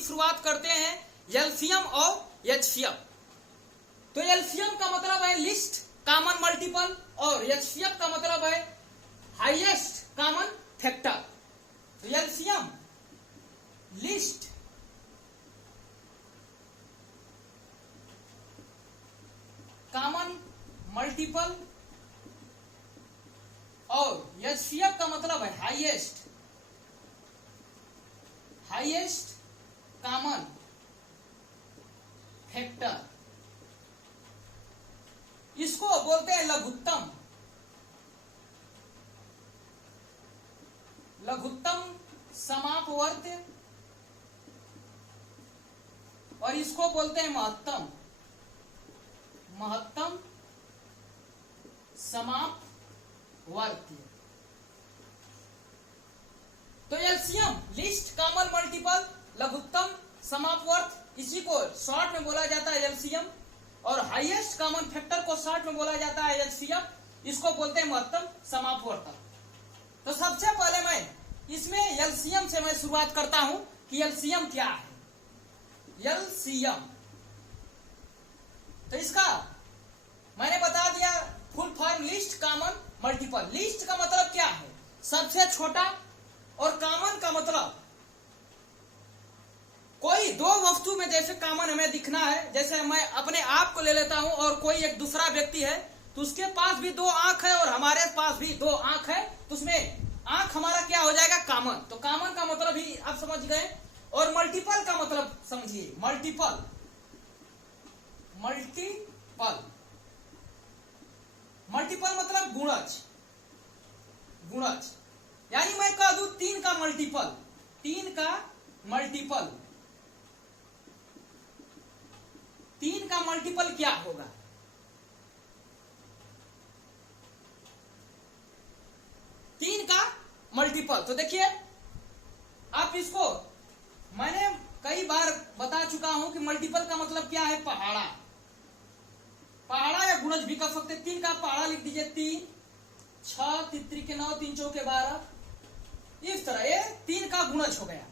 की शुरुआत करते हैं एलसीएम और एचसीएफ। तो एलसीएम का मतलब है लिस्ट कॉमन मल्टीपल और एचसीएफ का मतलब है हाईएस्ट कॉमन फैक्टर। तो एलसीएम लिस्ट कॉमन मल्टीपल और एचसीएफ का मतलब है हाईएस्ट कॉमन फैक्टर। इसको बोलते हैं लघुत्तम समापवर्त्य और इसको बोलते हैं महत्तम समापवर्त्य। तो एलसीएम लिस्ट कॉमन मल्टीपल लघुत्तम समापवर्त्य, इसी को शॉर्ट में बोला जाता है एलसीएम, और हाईएस्ट कॉमन फैक्टर को शॉर्ट में बोला जाता है एचसीएफ, इसको बोलते हैं महत्तम समापवर्तक। तो सबसे पहले मैं इसमें एलसीएम से मैं शुरुआत करता हूं कि एलसीएम क्या है। एलसीएम तो इसका मैंने बता दिया full form list common multiple. List का मतलब क्या है? सबसे छोटा, और कॉमन का मतलब कोई दो वस्तु में जैसे कॉमन हमें दिखना है, जैसे मैं अपने आप को ले लेता हूं और कोई एक दूसरा व्यक्ति है तो उसके पास भी दो आंख है और हमारे पास भी दो आंख है, तो उसमें आंख हमारा क्या हो जाएगा? कॉमन। तो कॉमन का मतलब ही आप समझ गए। और मल्टीपल का मतलब समझिए, मल्टीपल मतलब गुणज। यानी मैं कह दूं तीन का मल्टीपल क्या होगा? तीन का मल्टीपल। तो देखिए आप इसको मैंने कई बार बता चुका हूं कि मल्टीपल का मतलब क्या है? पहाड़ा या गुणज भी कर सकते। तीन का पहाड़ा लिख दीजिए, 3 6 3 के 9 3 चौके 12, इस तरह ये 3 का गुणज हो गया।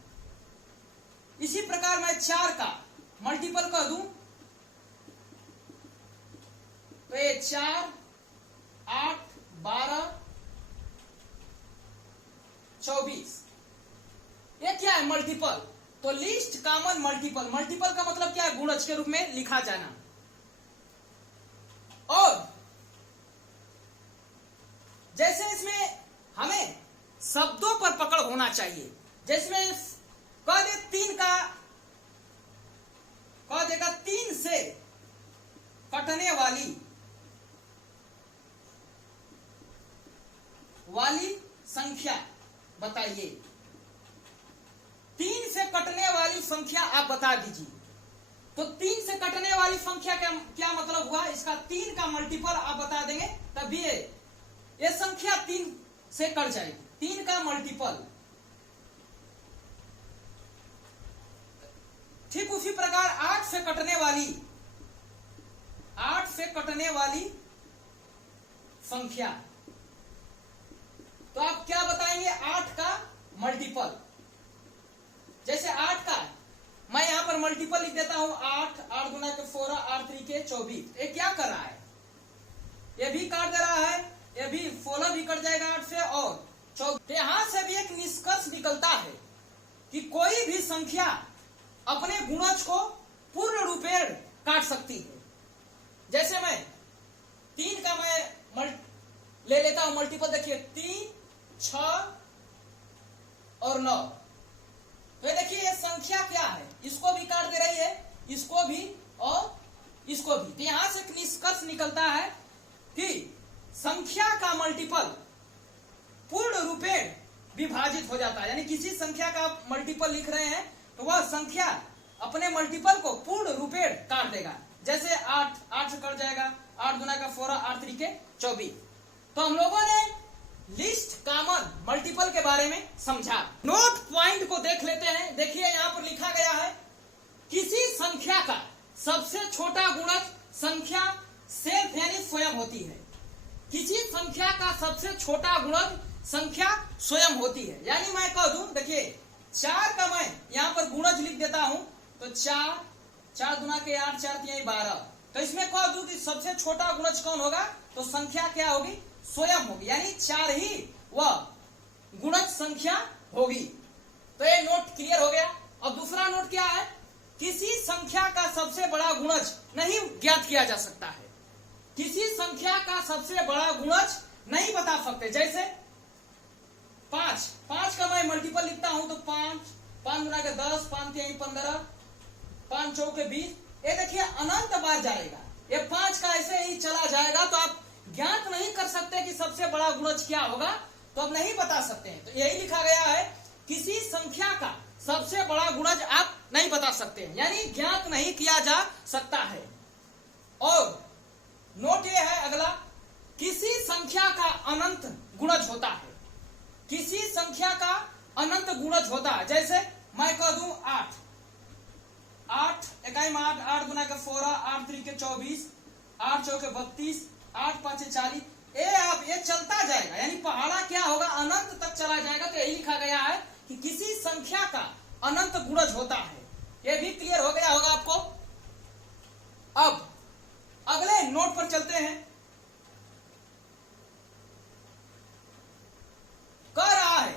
इसी प्रकार मैं 4 का मल्टीपल कर दूं तो ये 4 8 12 24, ये क्या है? मल्टीपल। तो लिस्ट कॉमन मल्टीपल, मल्टीपल का मतलब क्या है? गुणज के रूप में लिखा जाना। और जैसे इसमें हमें शब्दों पर पकड़ होना चाहिए, जैसे में कह दे 3 का, कह देगा 3 से कटने वाली संख्या बताइए। 3 से कटने वाली संख्या आप बता दीजिए। तो 3 से कटने वाली संख्या क्या मतलब हुआ? इसका 3 का मल्टीपल आप बता देंगे तभी ये संख्या 3 से कट जाएगी। 3 का मल्टीपल। ठीक उसी प्रकार 8 से कटने वाली संख्या, तो आप क्या बताएंगे? 8 का मल्टीपल। जैसे 8 का मैं यहां पर मल्टीपल लिख देता हूं, 8 8 गुना के 4 8 3 के 24। ये क्या कर रहा है? ये भी काट दे रहा है, ये भी 16 भी कट जाएगा 8 से, और 24। यहां से भी एक निष्कर्ष निकलता है कि कोई भी संख्या अपने गुणज को पूर्ण रूपेण काट सकती है। जैसे मैं 3 का मैं ले लेता हूं मल्टीपल, देखिए 3 6 और 9। तो देखिए ये संख्या क्या है? इसको भी काट दे रही है, इसको भी और इसको भी। तो यहां से एक निष्कर्ष निकलता है कि संख्या का मल्टीपल पूर्ण रूपेण विभाजित हो जाता है। यानी किसी संख्या का आप मल्टीपल लिख रहे हैं तो वह संख्या अपने मल्टीपल को पूर्ण रूपेण काट देगा। जैसे 8 से कट जाएगा, 8 गुना का 4 8 3 के 24। तो हम लोगों ने लिस्ट कॉमन मल्टीपल के बारे में समझा। नोट पॉइंट को देख लेते हैं। देखिए यहां पर लिखा गया है, किसी संख्या का सबसे छोटा गुणज संख्या सेल्फ यानी स्वयं होती है। किसी संख्या का सबसे छोटा गुणज संख्या स्वयं होती है। यानी मैं कह दूं, देखिए 4 का मैं यहाँ पर गुणज लिख देता हूं, तो 4, 4 दुना के 8, 4 3 12। तो इसमें कह दूं कि सबसे छोटा गुणज कौन होगा, तो संख्या क्या होगी, स्वयं होगी, यानी 4 ही वह गुणज संख्या होगी। तो ये नोट क्लियर हो गया। अब दूसरा नोट क्या है, किसी संख्या का सबसे बड़ा गुणज नहीं ज्ञात किया जा सकता है। किसी संख्या का सबसे बड़ा गुणज नहीं बता सकते। जैसे 5 का मैं मल्टीपल लिखता हूं, तो 5 गुना के 10, 5 3 15, 5 चौके 20। ये देखिए अनंत बार जाएगा, ये 5 का ऐसे ही चला जाएगा। तो आप ज्ञात नहीं कर सकते कि सबसे बड़ा गुणज क्या होगा, तो आप नहीं बता सकते हैं। तो यही लिखा गया है, किसी संख्या का सबसे बड़ा गुणज आप नहीं बता सकते हैं, यानी ज्ञात नहीं किया जा सकता है। और नोट ये है अगला, किसी संख्या का अनंत गुणज होता है। किसी संख्या का अनंत गुणज होता है। जैसे मैं कह दूं 8 इकाई में 8 गुना के 16, 8 3 के 24, 8 चौके 32, 8 5 40। ये चलता जाएगा, यानी पहाड़ा क्या होगा, अनंत तक चला जाएगा। तो यही लिखा गया है कि किसी संख्या का अनंत गुणज होता है। ये भी क्लियर हो गया होगा आपको। अब अगले नोट पर चलते हैं। कह रहा है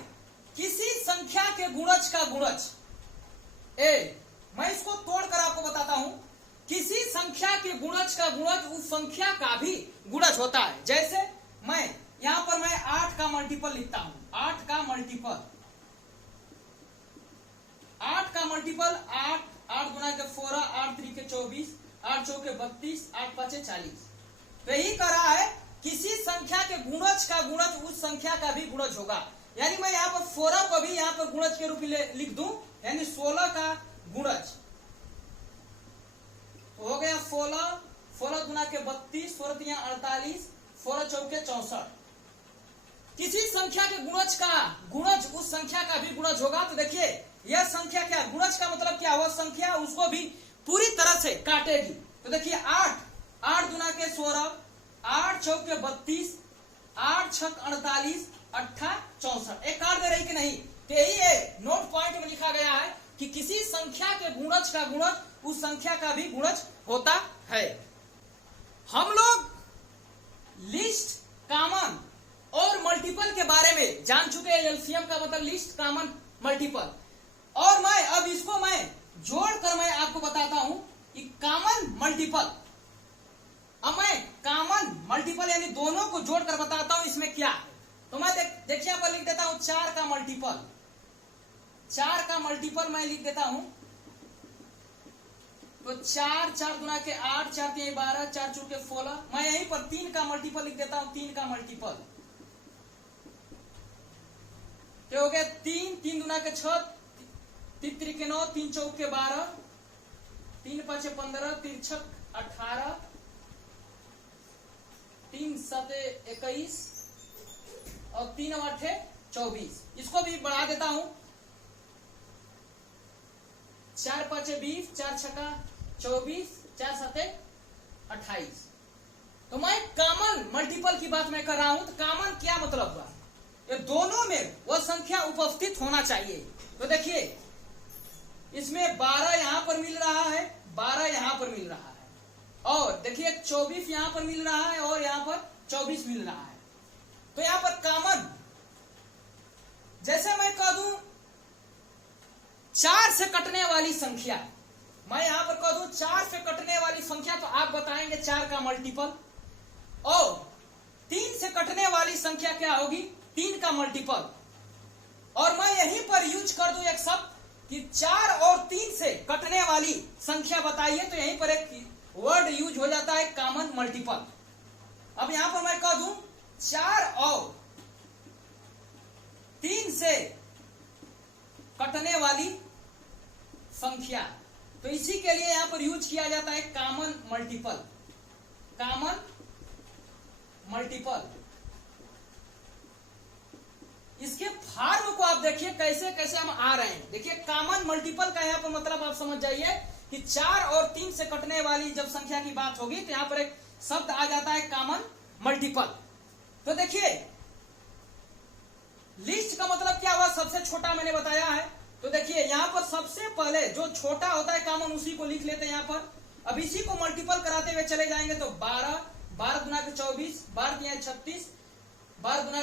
किसी संख्या के गुणज का गुणज, मैं इसको तोड़कर आपको बताता हूं। किसी संख्या के गुणज का गुणज उस संख्या का भी गुणज होता है। जैसे मैं यहां पर मैं 8 का मल्टीपल लिखता हूं, 8 का मल्टीपल 8 गुना के 16, 8 3 के 24, 8 चौके 32, 8 5 40। तो यही कह रहा है किसी संख्या के गुणज का गुणज उस संख्या का भी गुणज होगा। यानी मैं यहाँ पर 16 को भी यहाँ पर गुणज के रूप में लिख दूं, यानी 16 का गुणज तो हो गया 16 गुना के 32, 16 3 48, 16 चौके 64। किसी संख्या के गुणज का गुणज उस संख्या का भी गुणज होगा। तो देखिए यह संख्या क्या, गुणज का मतलब क्या हुआ, संख्या उसको भी पूरी तरह से काटेगी। तो देखिए 8 गुना के 16, 8 चौके 32, 8 छक 48, 8 64। एक काट दे रही कि नहीं। तो यही है नोट पॉइंट में लिखा गया है कि किसी संख्या के गुणज का गुणज उस संख्या का भी गुणज होता है। हम लोग लिस्ट, कॉमन और मल्टीपल के बारे में जान चुके हैं। एलसीएम का मतलब लिस्ट, कॉमन, मल्टीपल। और मैं अब इसको मैं जोड़कर मैं आपको बताता हूं कि कॉमन मल्टीपल। अब मैं कॉमन मल्टीपल यानी दोनों को जोड़कर बताता हूं इसमें क्या है। तो मैं देखिए यहां पर लिख देता हूं 4 का मल्टीपल। 4 का मल्टीपल मैं लिख देता हूं, तो 4 गुना के 8, 4 3 12, 4 चौके 16। मैं यहीं पर 3 का मल्टीपल लिख देता हूं, 3 का मल्टीपल क्या हो गया, 3 गुना के 6, 3 3 के 9, 3 चौके 12, 3 5 15, 3 6 18, 3 7 21 और 3 8 24। इसको भी बढ़ा देता हूं, 4 5 20, 4 6 24, 4 7 28। तो मैं कॉमन मल्टीपल की बात मैं कर रहा हूं। तो कॉमन क्या मतलब हुआ, ये दोनों में वह संख्या उपस्थित होना चाहिए। तो देखिए इसमें 12 यहां पर मिल रहा है, 12 यहां पर मिल रहा है, और देखिए 24 यहां पर मिल रहा है और यहां पर 24 मिल रहा है। तो यहां पर कॉमन, जैसे मैं कह दूं 4 से कटने वाली संख्या, मैं यहां पर कह दूं 4 से कटने वाली संख्या, तो आप बताएंगे 4 का मल्टीपल। और 3 से कटने वाली संख्या क्या होगी, 3 का मल्टीपल। और मैं यहीं पर यूज कर दूं एक शब्द कि 4 और 3 से कटने वाली संख्या बताइए, तो यहीं पर एक वर्ड यूज हो जाता है कॉमन मल्टीपल। अब यहां पर मैं कह दूं 4 और 3 से कटने वाली संख्या, तो इसी के लिए यहां पर यूज किया जाता है कॉमन मल्टीपल। कॉमन मल्टीपल, इसके फॉर्म को आप देखिए कैसे कैसे हम आ रहे हैं। देखिए कॉमन मल्टीपल का यहां पर मतलब आप समझ जाइए कि 4 और 3 से कटने वाली जब संख्या की बात होगी तो यहां पर एक शब्द आ जाता है कॉमन मल्टीपल। तो देखिए लिस्ट का मतलब क्या हुआ, सबसे छोटा मैंने बताया है, तो देखिए यहाँ पर सबसे पहले जो छोटा होता है कॉमन उसी को लिख लेते हैं यहाँ पर। अब इसी को मल्टीपल कराते हुए चले जाएंगे तो 12, 12 दुना के 24, 12 दिया 36, 12 दुना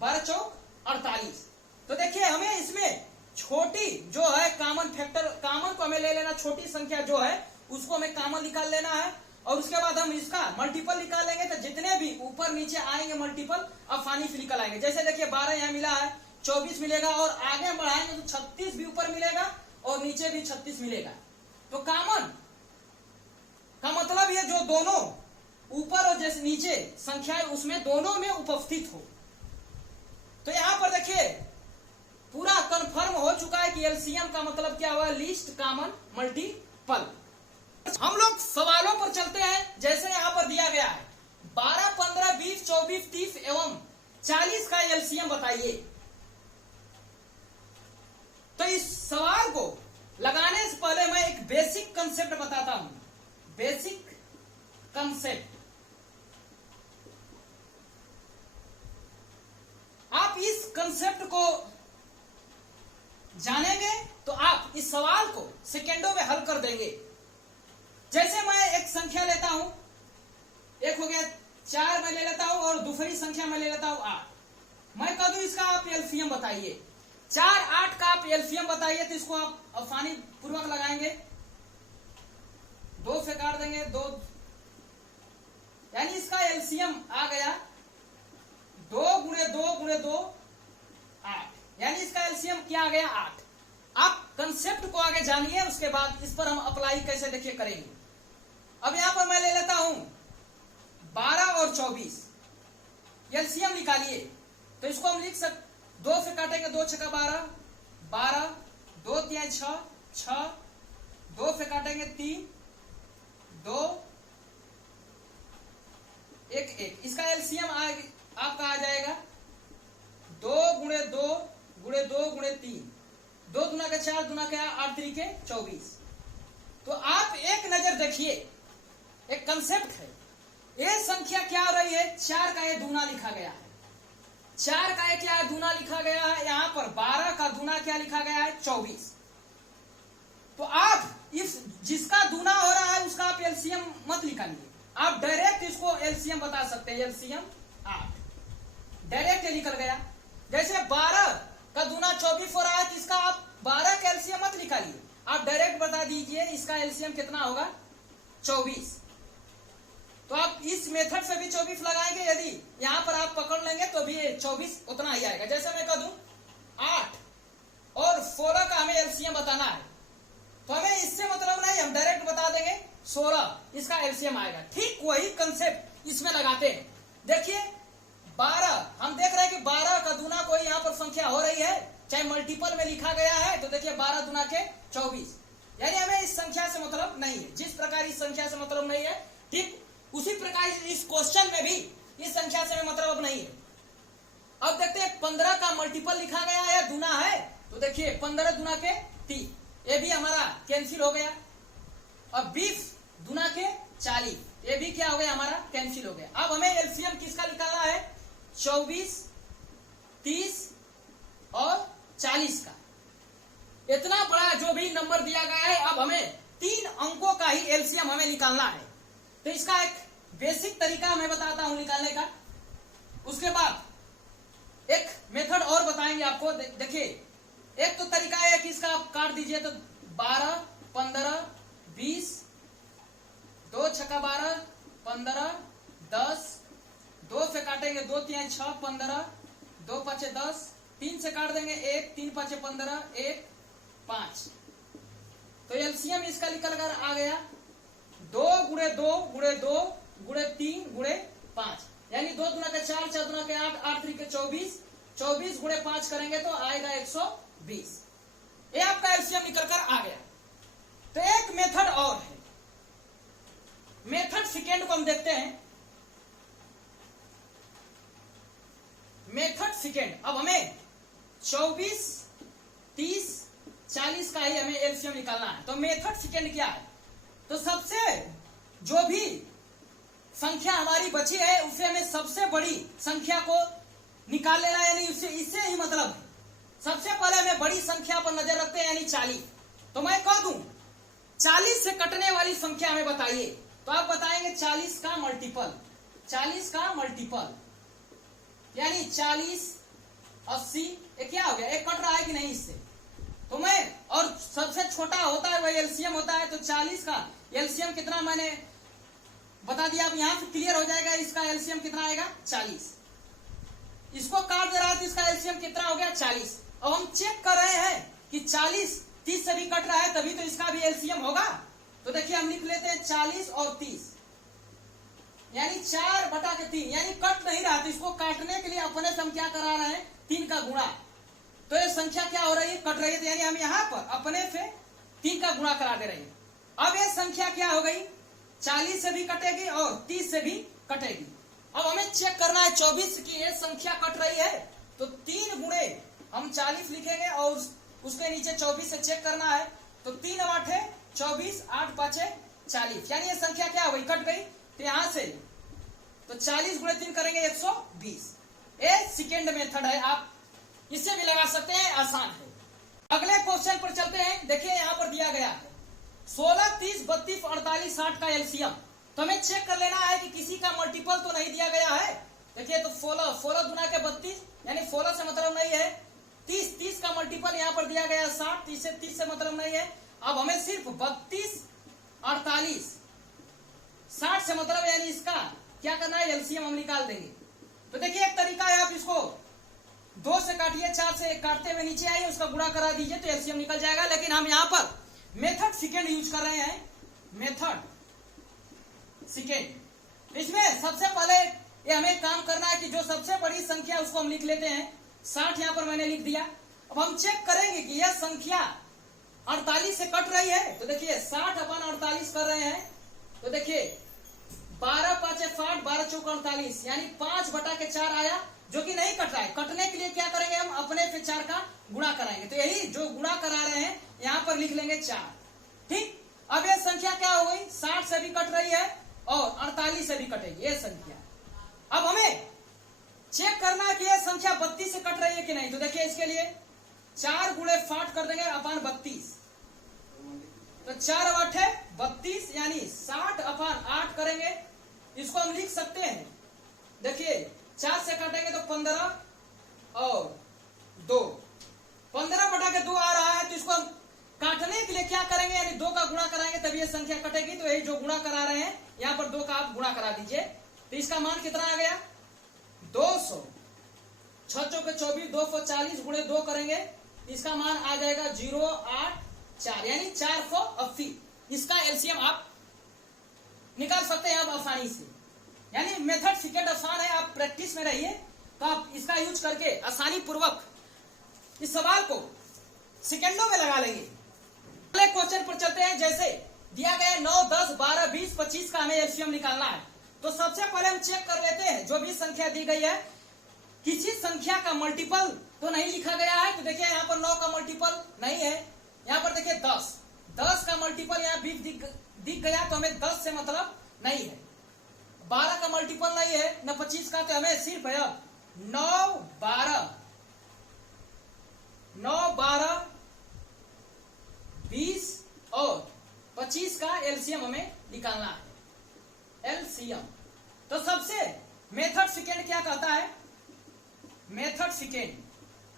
12 चौक 48। तो देखिए हमें इसमें छोटी जो है कॉमन फैक्टर, कॉमन को हमें ले लेना, छोटी संख्या जो है उसको हमें कॉमन निकाल लेना है और उसके बाद हम इसका मल्टीपल निकाल लेंगे। तो जितने भी ऊपर नीचे आएंगे मल्टीपल आसानी से निकल आएंगे। जैसे देखिए 12 यहाँ मिला है, 24 मिलेगा और आगे बढ़ाएंगे तो 36 भी ऊपर मिलेगा और नीचे भी 36 मिलेगा। तो कॉमन का मतलब ये जो दोनों ऊपर और जैसे नीचे संख्याएं उसमें दोनों में उपस्थित हो। तो यहां पर देखिए पूरा कंफर्म हो चुका है कि एलसीएम का मतलब क्या हुआ, लीस्ट कॉमन मल्टीपल। हम लोग सवालों पर चलते हैं। जैसे यहां पर दिया गया है 12, 15, 20, 24, 30 एवं 40 का एलसीएम बताइए। तो इस सवाल को लगाने से पहले मैं एक बेसिक कंसेप्ट बताता हूं। बेसिक कंसेप्ट, आप इस कंसेप्ट को जानेंगे तो आप इस सवाल को सेकेंडों में हल कर देंगे। जैसे मैं एक संख्या लेता हूं, एक हो गया 4 मैं ले लेता हूं और दूसरी संख्या मैं ले लेता हूं 8। मैं कह दूं इसका आप एलसीएम बताइए। 4, 8 का आप एलसीएम बताइए। तो इसको आप आसानी पूर्वक लगाएंगे, 2 से काट देंगे, 2 यानी इसका एलसीएम आ गया 2 गुणे 2 गुणे 2 8, यानी इसका एलसीएम क्या आ गया 8। आप कंसेप्ट को आगे जानिए, उसके बाद इस पर हम अप्लाई कैसे देखिए करेंगे। अब यहां पर मैं ले लेता हूं 12 और 24, एलसीएम निकालिए। तो इसको हम लिख सकते, 2 से काटेंगे, 2 छक्का 12, 12, 2 तिहाई 6, 6, 2 से काटेंगे 3, 2, 1, 1। इसका एलसीएम आपका आ जाएगा 2 गुणे 2 गुणे 2 गुणे 3, 2 दुना के 4, दुना के 8 3 के 24। तो आप एक नजर देखिए, एक कंसेप्ट है। ये संख्या क्या हो रही है, 4 का ये दूना लिखा गया है। 4 का ये क्या दूना लिखा गया है, यहां पर 12 का दूना क्या लिखा गया है 24। तो आप इस जिसका दूना हो रहा है उसका आप एलसीएम मत निकालिए, आप डायरेक्ट इसको एलसीएम बता सकते हैं। एलसीएम 8 डायरेक्ट ये निकल गया। जैसे 12 का दूना 24 हो रहा है, तो इसका आप 12 का एलसीएम मत निकालिए, आप डायरेक्ट बता दीजिए इसका एलसीएम कितना होगा 24। तो आप इस मेथड से भी 24 लगाएंगे, यदि यहां पर आप पकड़ लेंगे तो भी 24 उतना ही आएगा। जैसे मैं कह दूं 8 और 16 का हमें एलसीएम बताना है, तो हमें इससे मतलब नहीं, हम डायरेक्ट बता देंगे 16 इसका एलसीएम आएगा। ठीक वही कंसेप्ट इसमें लगाते हैं। देखिए 12, हम देख रहे हैं कि 12 का दूना कोई यहाँ पर संख्या हो रही है, चाहे मल्टीपल में लिखा गया है। तो देखिए 12 दूना के 24, यानी हमें इस संख्या से मतलब नहीं है। जिस प्रकार इस संख्या से मतलब नहीं है, ठीक उसी प्रकार इस क्वेश्चन में भी इस संख्या से मतलब नहीं है। अब देखते हैं 15 का मल्टीपल लिखा गया है, दूना है। तो देखिए 15 दूना के 30, ये भी हमारा कैंसिल हो गया। अब 20 दूना के 40, ये भी क्या हो गया हमारा कैंसिल हो गया। अब हमें एलसीएम किसका निकालना है, 24, 30 और 40 का। इतना बड़ा जो भी नंबर दिया गया है, अब हमें 3 अंकों का ही एलसीएम हमें निकालना है। तो इसका एक बेसिक तरीका मैं बताता हूं निकालने का। उसके बाद एक मेथड और बताएंगे आपको। देखिए एक तो तरीका है कि इसका आप काट दीजिए, तो 12, 15, 20, 2 छक्का 12, 15, 10, 2 से काटेंगे, 2 तिहाई 6, 15, 2 पांचे 10, 3 से काट देंगे 1, 3 पांचे 15, 1, 5। तो एलसीएम इसका निकल कर आ गया 2 गुणे 2 गुणे 2 गुणे 3 गुणे 5, यानी 2 दुना के 4, 4 दुना के 8, 8 3 के 24, 24 गुणे 5 करेंगे तो आएगा 120। ये आपका एलसीएम निकल कर आ गया। तो एक मेथड और है, मेथड सेकेंड को हम देखते हैं। मेथड सेकेंड, अब हमें 24, 30, 40 का ही हमें एलसीएम निकालना है। तो मेथड सेकेंड क्या है, तो सबसे जो भी संख्या हमारी बची है उसे हमें सबसे बड़ी संख्या को निकाल लेना, यानी इससे ही मतलब है। सबसे पहले हमें बड़ी संख्या पर नजर रखते हैं, यानी 40। तो मैं कह दूं 40 से कटने वाली संख्या हमें बताइए, तो आप बताएंगे 40 का मल्टीपल, 40 का मल्टीपल यानी 40, 80, ये क्या हो गया, एक कट रहा है कि नहीं इससे। तो मैं, और सबसे छोटा होता है वही एलसीएम होता है, तो 40 का एलसीएम कितना मैंने बता दिया। अब यहां से क्लियर हो जाएगा इसका एलसीएम कितना आएगा, 40। इसको काट दे रहा है तो इसका एलसीएम कितना हो गया, 40। अब हम चेक कर रहे हैं कि 40 30 से भी कट रहा है, तभी तो इसका भी एलसीएम होगा। तो देखिए हम लिख लेते हैं 40 और 30 यानी 4/3, यानी कट नहीं रहा, तो इसको काटने के लिए अपने से हम क्या करा रहे हैं, 3 का गुणा। तो ये संख्या क्या हो रही है, कट रही है, तो यानी हम यहाँ पर अपने से 3 का गुणा करा दे रहे हैं। अब ये संख्या क्या हो गई, 40 से भी कटेगी और 30 से भी कटेगी। अब हमें चेक करना है 24 की ये संख्या कट रही है, तो 3 गुणे हम 40 लिखेंगे और उसके नीचे 24 से चेक करना है। तो 3 8 24, 8 5 40, यानी ये संख्या क्या हो गई, कट गई। तो यहां से तो 40 गुणे 3 करेंगे 120। ये सेकेंड मेथड है, आप इससे भी लगा सकते हैं, आसान है। अगले क्वेश्चन पर चलते हैं। देखिए यहां पर दिया गया है 16, 30, 32, 48, 60 का एलसीएम। तो हमें चेक कर लेना है कि किसी का मल्टीपल तो नहीं दिया गया है। देखिए तो 16 गुना के 32, यानी 16 से मतलब नहीं है। 30 का मल्टीपल यहाँ पर दिया गया है 60, 30 से मतलब नहीं है। अब हमें सिर्फ 32, 48, 60 से मतलब, यानी इसका क्या करना है, एलसीएम हम निकाल देंगे। तो देखिए एक तरीका है, आप इसको 2 से काटिए, 4 से काटते हुए नीचे आइए, उसका गुणा करा दीजिए तो एलसीएम निकल जाएगा। लेकिन हम यहाँ पर मेथड सेकेंड यूज कर रहे हैं, मेथड सेकेंड। इसमें सबसे पहले ये हमें काम करना है कि जो सबसे बड़ी संख्या उसको हम लिख लेते हैं, 60 यहाँ पर मैंने लिख दिया। अब हम चेक करेंगे कि यह संख्या 48 से कट रही है। तो देखिए 60/48 कर रहे हैं, तो देखिए 12 5 60, 12 चौक 48, यानी 5/4 आया, जो कि नहीं कट रहा है। कटने के लिए क्या करेंगे, हम अपने से 4 का गुणा कराएंगे। तो यही जो गुणा करा रहे हैं यहाँ पर लिख लेंगे 4। ठीक, अब ये संख्या क्या हो गई, 60 से भी कट रही है और 48 से भी कटेगी ये संख्या। अब हमें चेक करना है कि यह संख्या 32 से कट रही है कि नहीं। तो देखिए इसके लिए 4 गुणे 60 कर देंगे अपान 32, तो 4 8 32, यानी 60/8 करेंगे। इसको हम लिख सकते हैं, देखिए 4 से काटेंगे तो 15 और 2, 15/2 आ रहा है। तो इसको हम काटने के लिए क्या करेंगे, यानी 2 का गुणा कराएंगे तभी ये संख्या कटेगी। तो यही जो गुणा करा रहे हैं यहाँ पर 2 का आप गुणा करा दीजिए। तो इसका मान कितना आ गया, 200। 6 चौके 24, 240 गुणे 2 करेंगे, इसका मान आ जाएगा 084, यानी 480। इसका एलसीएम आप निकाल सकते हैं आप आसानी से। यानी मेथड सेकेंड आसान है, आप प्रैक्टिस में रहिए तो आप इसका यूज करके आसानी पूर्वक इस सवाल को सेकेंडों में लगा लेंगे। अगले क्वेश्चन पर चलते हैं। जैसे दिया गया 9, 10, 12, 20, 25 का हमें एलसीएम निकालना है। तो सबसे पहले हम चेक कर लेते हैं, जो भी संख्या दी गई है किसी संख्या का मल्टीपल तो नहीं लिखा गया है। तो देखिए यहाँ पर 9 का मल्टीपल नहीं है, यहाँ पर देखिए 10 का मल्टीपल यहाँ 20 दिख गया, तो हमें 10 से मतलब नहीं है। 12 का मल्टीपल नहीं है न 25 का, तो हमें सिर्फ है 9, 12, 20 और 25 का एलसीएम हमें निकालना है, एलसीएम। तो सबसे मेथड सेकेंड क्या कहता है, मेथड सेकेंड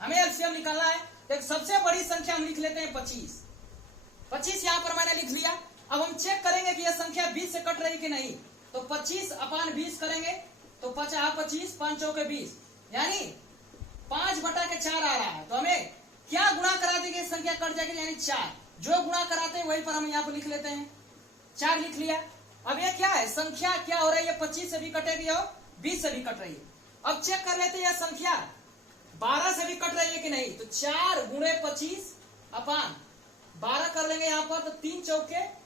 हमें एलसीएम निकालना है। तो सबसे बड़ी संख्या हम लिख लेते हैं 25 यहां पर मैंने लिख लिया। अब हम चेक करेंगे कि यह संख्या 20 से कट रही कि नहीं। तो 25/20 करेंगे तो 50 25, 5 चौके 20, यानी 5/4 आ रहा है। तो हमें क्या गुणा करा देंगे, संख्या कट जाएगी, यानी 4। जो गुणा कराते हैं वही पर हम यहाँ पर लिख लेते हैं, 4 लिख लिया। अब ये क्या है, संख्या क्या हो रही है, 25 से भी कटेगी और 20 से भी कट रही है। अब चेक कर लेते हैं यह संख्या 12 से भी कट रही है कि नहीं। तो 4 गुणे 25 अपान 12 कर लेंगे यहाँ पर, तो 3 चौके,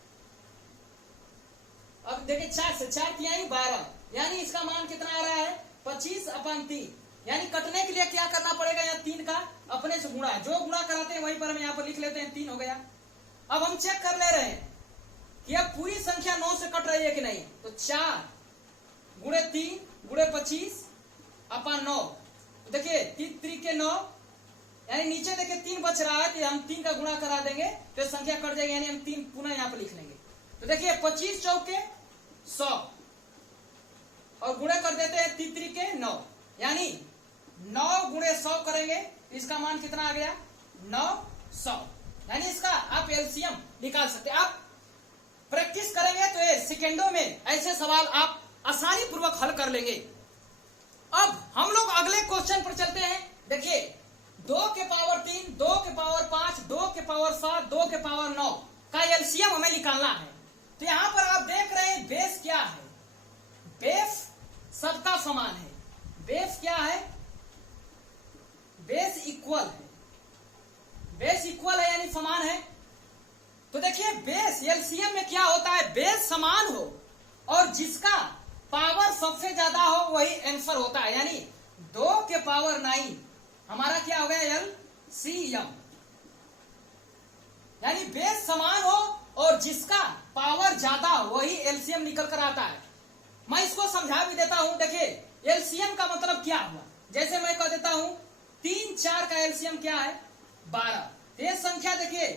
अब देखिए 4 से 4 तिहाई 12, यानी इसका मान कितना आ रहा है 25/3। यानी कटने के लिए क्या करना पड़ेगा, यहाँ 3 का अपने से गुणा, जो गुणा कराते हैं वहीं पर हम यहाँ पर लिख लेते हैं, 3 हो गया। अब हम चेक कर ले रहे हैं कि अब पूरी संख्या 9 से कट रही है कि नहीं। तो 4 गुणे 3 गुणे 25 अपान 9, देखिए 3 3 के 9, यानी नीचे देखिए 3 बच रहा है, तो हम 3 का गुणा करा देंगे तो संख्या कट जाएगी, यानी हम 3 पुनः यहाँ पर लिख लेंगे। तो देखिए 25 चौके 100 और गुणे कर देते हैं 3 के 9, यानी 9 गुणे 100 करेंगे, इसका मान कितना आ गया 900। यानी इसका आप एलसीएम निकाल सकते हैं। आप प्रैक्टिस करेंगे तो ये सेकेंडों में ऐसे सवाल आप आसानी पूर्वक हल कर लेंगे। अब हम लोग अगले क्वेश्चन पर चलते हैं। देखिए 2 के पावर 3, 2 के पावर 5, 2 के पावर 7, 2 के पावर 9 का एलसीएम हमें निकालना है। तो यहां पर आप देख रहे हैं बेस क्या है, बेस सबका समान है। बेस क्या है, बेस इक्वल है, बेस इक्वल है यानी समान है। तो देखिए बेस एलसीएम में क्या होता है, बेस समान हो और जिसका पावर सबसे ज्यादा हो वही आंसर होता है। यानी 2 के पावर 9 हमारा क्या हो गया एलसीएम। यानी बेस समान हो और जिसका पावर ज्यादा हो वही एलसीएम निकल कर आता है। मैं इसको समझा भी देता हूं। देखिए एलसीएम का मतलब क्या हुआ, जैसे मैं कह देता हूं 3 4 का एलसीएम क्या है 12। ये संख्या देखिए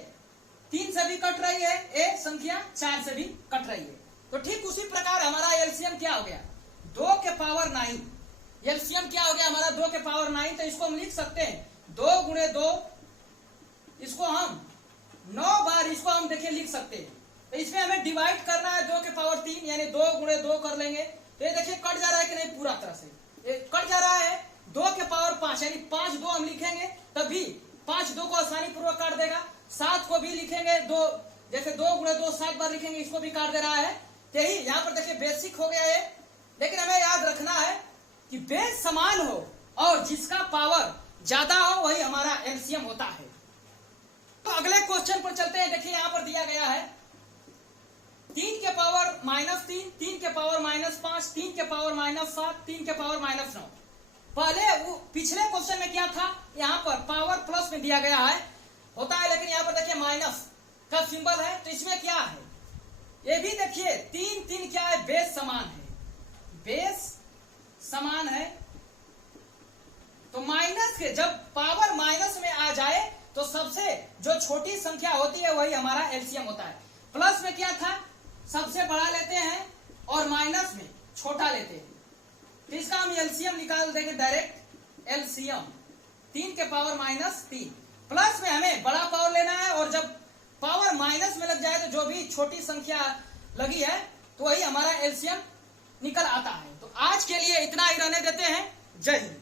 3 से भी कट रही है, ये संख्या 4 से भी कट रही है। तो ठीक उसी प्रकार हमारा एलसीएम क्या हो गया 2 के पावर 9। एलसीएम क्या हो गया हमारा 2 के पावर 9। तो इसको हम लिख सकते हैं 2 गुणे 2, इसको हम 9 बार इसको हम देखिए लिख सकते हैं। तो इसमें हमें डिवाइड करना है 2 के पावर 3, यानी 2 गुणे 2 कर लेंगे। तो ये देखिए कट जा रहा है कि नहीं, पूरा तरह से ये कट जा रहा है। 2 के पावर 5 यानी 5 2 हम लिखेंगे तभी 5 2 को आसानी पूर्वक काट देगा। 7 को भी लिखेंगे 2, जैसे 2 गुणे 2 7 बार लिखेंगे, इसको भी काट दे रहा है। यही यहाँ पर देखिए बेसिक हो गया है। लेकिन हमें याद रखना है कि बेस समान हो और जिसका पावर ज्यादा हो वही हमारा एलसीएम होता है। तो अगले क्वेश्चन पर चलते हैं। देखिए यहाँ पर दिया गया है 3 के पावर -3, 3 के पावर -5, 3 के पावर -7, 3 के पावर -9। पहले वो पिछले क्वेश्चन में क्या था, यहाँ पर पावर प्लस में दिया गया है होता है, लेकिन यहाँ पर देखिए माइनस का सिंबल है। तो इसमें क्या है, ये भी देखिए 3 3 क्या है, बेस समान है, बेस समान है। तो माइनस के जब पावर माइनस में आ जाए तो सबसे जो छोटी संख्या होती है वही हमारा एलसीएम होता है। प्लस में क्या था, सबसे बड़ा लेते हैं और माइनस में छोटा लेते हैं। तो इसका हम एलसीएम निकाल देंगे डायरेक्ट। एलसीएम 3 के पावर -3, प्लस में हमें बड़ा पावर लेना है और जब पावर माइनस में लग जाए तो जो भी छोटी संख्या लगी है तो वही हमारा एलसीएम निकल आता है। तो आज के लिए इतना ही रहने देते हैं। जय हिंद।